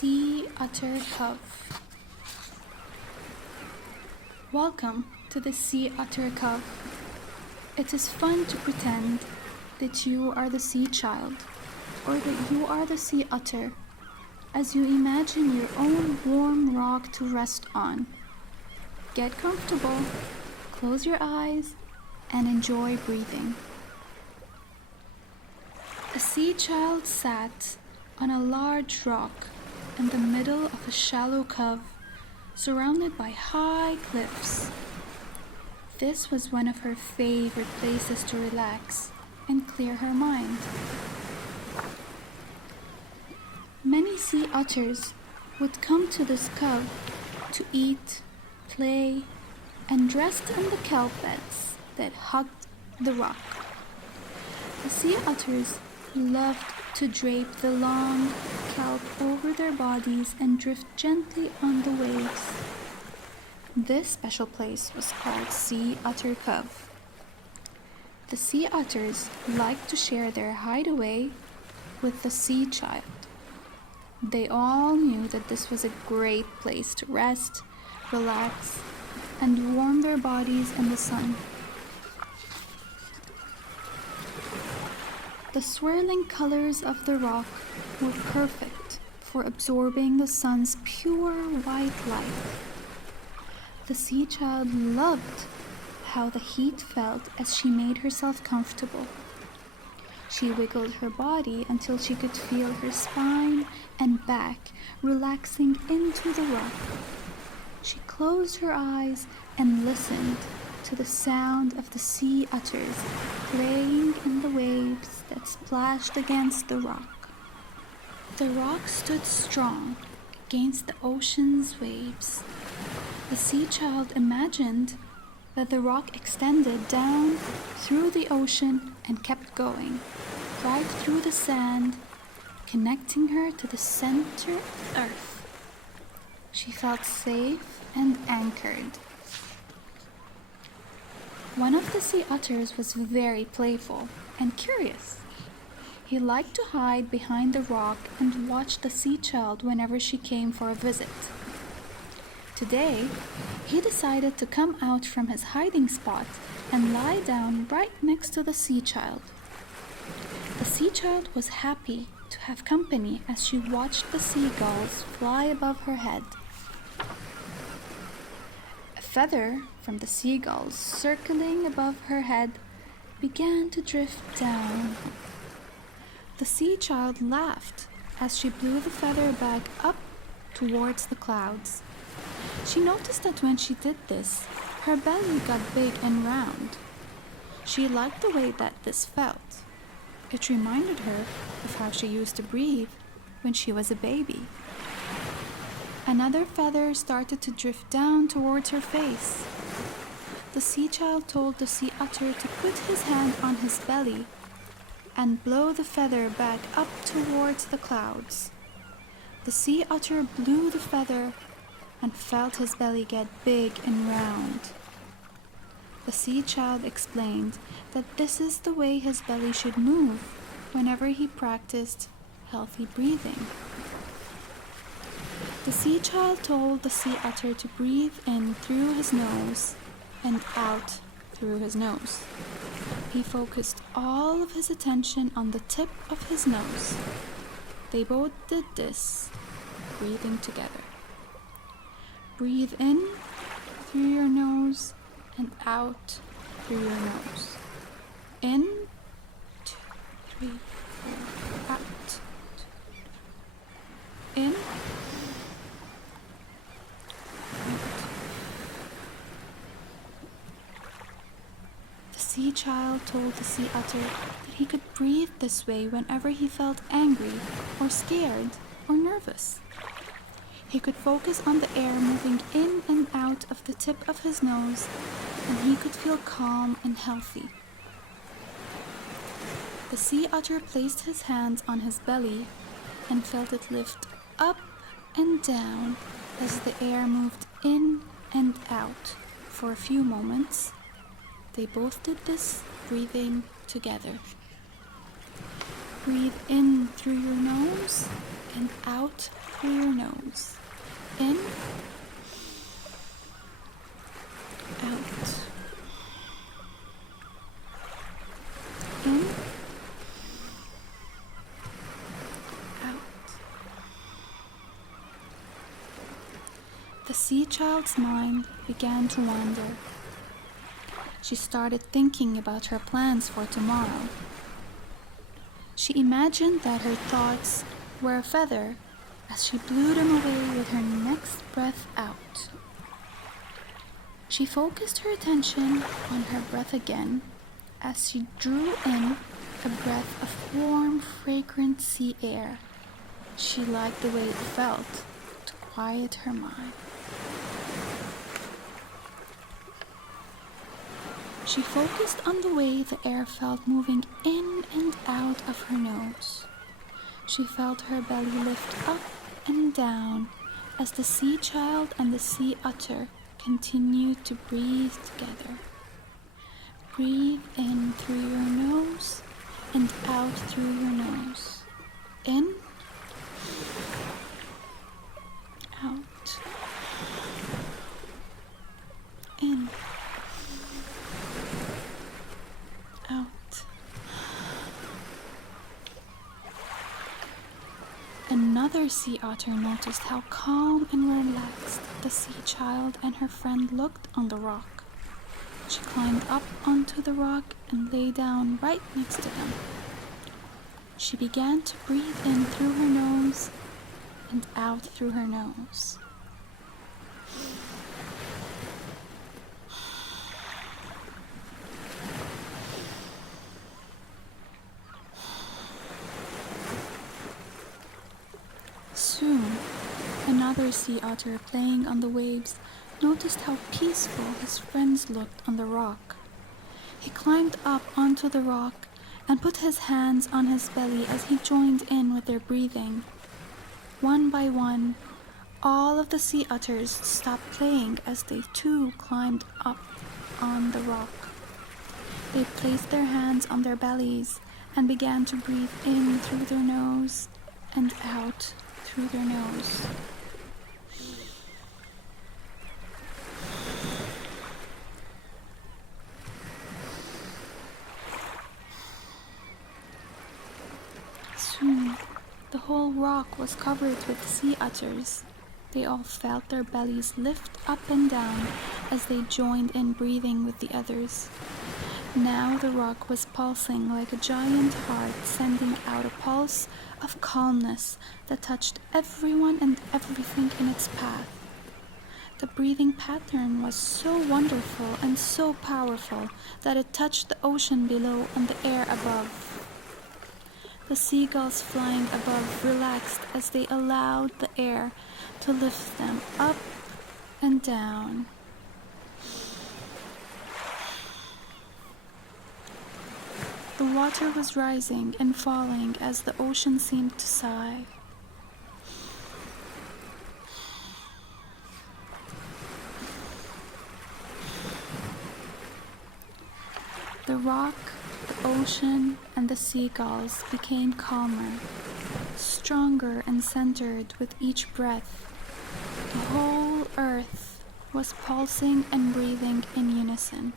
Sea Otter Cove. Welcome to the Sea Otter Cove. It is fun to pretend that you are the sea child or that you are the sea otter as you imagine your own warm rock to rest on. Get comfortable, close your eyes, and enjoy breathing. A sea child sat on a large rock in the middle of a shallow cove surrounded by high cliffs. This was one of her favorite places to relax and clear her mind. Many sea otters would come to this cove to eat, play, and rest in the kelp beds that hugged the rock. The sea otters loved to drape the long kelp over their bodies and drift gently on the waves. This special place was called Sea Otter Cove. The sea otters liked to share their hideaway with the sea child. They all knew that this was a great place to rest, relax, and warm their bodies in the sun. The swirling colors of the rock were perfect for absorbing the sun's pure white light. The sea child loved how the heat felt as she made herself comfortable. She wiggled her body until she could feel her spine and back relaxing into the rock. She closed her eyes and listened to the sound of the sea otters playing in the waves that splashed against the rock. The rock stood strong against the ocean's waves. The sea child imagined that the rock extended down through the ocean and kept going, right through the sand, connecting her to the center of Earth. She felt safe and anchored. One of the sea otters was very playful and curious. He liked to hide behind the rock and watch the sea child whenever she came for a visit. Today, he decided to come out from his hiding spot and lie down right next to the sea child. The sea child was happy to have company as she watched the seagulls fly above her head. A feather from the seagulls circling above her head began to drift down. The sea child laughed as she blew the feather back up towards the clouds. She noticed that when she did this, her belly got big and round. She liked the way that this felt. It reminded her of how she used to breathe when she was a baby. Another feather started to drift down towards her face. The sea child told the sea otter to put his hand on his belly and blow the feather back up towards the clouds. The sea otter blew the feather and felt his belly get big and round. The sea child explained that this is the way his belly should move whenever he practiced healthy breathing. The sea child told the sea otter to breathe in through his nose and out through his nose. He focused all of his attention on the tip of his nose. They both did this, breathing together. Breathe in through your nose and out through your nose. In, 2, 3, 4, out. In, out. The sea child told the sea otter that he could breathe this way whenever he felt angry or scared or nervous. He could focus on the air moving in and out of the tip of his nose, and he could feel calm and healthy. The sea otter placed his hands on his belly and felt it lift up and down as the air moved in and out for a few moments. They both did this, breathing together. Breathe in through your nose and out through your nose. In, out. In, out. The sea child's mind began to wander. She started thinking about her plans for tomorrow. She imagined that her thoughts were a feather as she blew them away with her next breath out. She focused her attention on her breath again as she drew in a breath of warm, fragrant sea air. She liked the way it felt to quiet her mind. She focused on the way the air felt moving in and out of her nose. She felt her belly lift up and down as the sea child and the sea otter continued to breathe together. Breathe in through your nose and out through your nose. In, out. In, out. Another sea otter noticed how calm and relaxed the sea child and her friend looked on the rock. She climbed up onto the rock and lay down right next to them. She began to breathe in through her nose and out through her nose. Soon, another sea otter playing on the waves noticed how peaceful his friends looked on the rock. He climbed up onto the rock and put his hands on his belly as he joined in with their breathing. One by one, all of the sea otters stopped playing as they too climbed up on the rock. They placed their hands on their bellies and began to breathe in through their nose and out through their nose. Soon, the whole rock was covered with sea otters. They all felt their bellies lift up and down as they joined in breathing with the others. Now the rock was pulsing like a giant heart, sending out a pulse of calmness that touched everyone and everything in its path. The breathing pattern was so wonderful and so powerful that it touched the ocean below and the air above. The seagulls flying above relaxed as they allowed the air to lift them up and down. The water was rising and falling as the ocean seemed to sigh. The rock, the ocean, and the seagulls became calmer, stronger and centered with each breath. The whole earth was pulsing and breathing in unison.